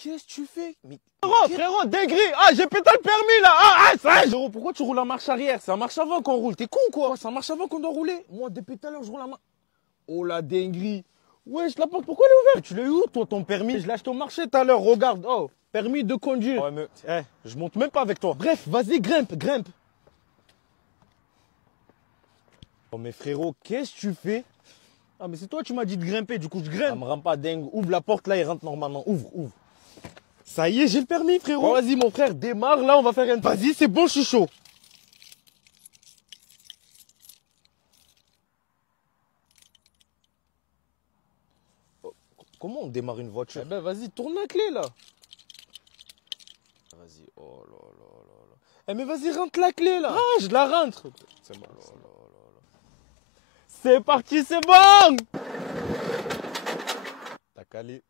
qu'est-ce que tu fais? Mais Frérot, dégris. Ah, j'ai pété le permis là. Ah, ça. frérot, pourquoi tu roules en marche arrière? C'est en marche avant qu'on roule. T'es con quoi? C'est en marche avant qu'on doit rouler. Moi, depuis tout à l'heure, je roule en marche. Oh la dinguerie. Wesh, la porte, pourquoi elle est ouverte? Tu l'as eu où toi ton permis? Je l'ai acheté au marché tout à l'heure, regarde. Oh, permis de conduire. Ouais, mais je monte même pas avec toi. Bref, vas-y, grimpe, grimpe. Oh, mais frérot, qu'est-ce que tu fais? Ah, mais c'est toi, tu m'as dit de grimper, du coup, je Ça grimpe. me rend pas dingue. Ouvre la porte là, il rentre normalement. Ouvre. Ça y est, j'ai le permis, frérot. Oh, vas-y, mon frère, démarre, là, on va faire un... Vas-y, c'est bon, je suis chaud. Comment on démarre une voiture? Eh ben, vas-y, tourne la clé, là. Vas-y, oh là là là là. Eh, mais vas-y, rentre la clé, là. Ah, je la rentre. C'est bon. C'est parti, c'est bon. T'as calé.